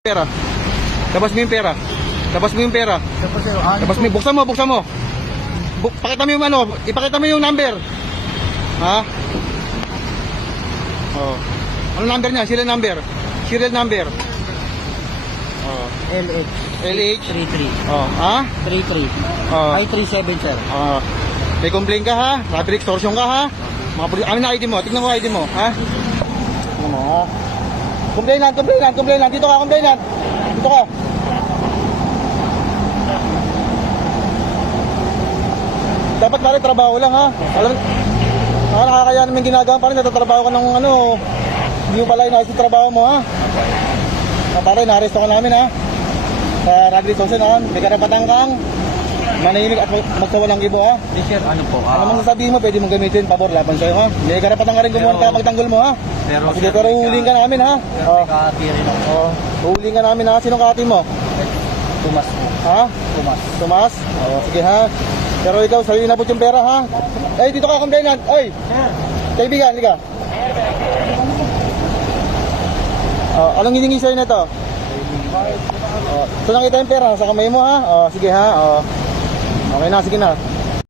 Pera. Labas mo yung pera. Labas mo yung pera. Labas mo, buksan mo, buksan mo. Pakita mo yung ano, ipakita mo yung number. Ha? Oh. Ano number niya? Serial number. Serial number. Oh. LH LH 33 Oh, ha? 33 Oh. ay 37 sir. May complaint ka ha? Robbery extortion ka ha? Mga pulis, ano na ID mo? Tignan ko ID mo, ha? Tignan mo, ha? Complainant, complainant, complainant. Dito ka, complainant. Dito ka. Dapat pare trabaho lang ha. Alam, nakakaya naman ginagawa pare, natatrabaho ka ng ano. Hindi mo pala inayos yung trabaho mo ha. Pare, na-arresto ka namin ha. Sa robbery extortion ha. May karapatan kang manahimik at magsawalang ibo ha. Di sir, ano po? Ano mang sasabihin mo, pwede mong gamitin, pabor, laban sa'yo ha. May karapatan ka rin gumawa ng pagtanggol mo ha. Pero Sige, pero huhuling ka namin ha. Pero may kahati rin ako. Huhuling ka namin ha. Sinong kahati mo? Tumas po. Ha? Tumas. Tomas? Sige ha. Pero ikaw, sa'yo inabot yung pera ha. Ay, dito ka, complainant. Ay! Kaibigan, liga. Anong hiningi sa'yo na ito? Ito nakita yung pera sa kamay mo ha. Sige ha. Okay na, sige na.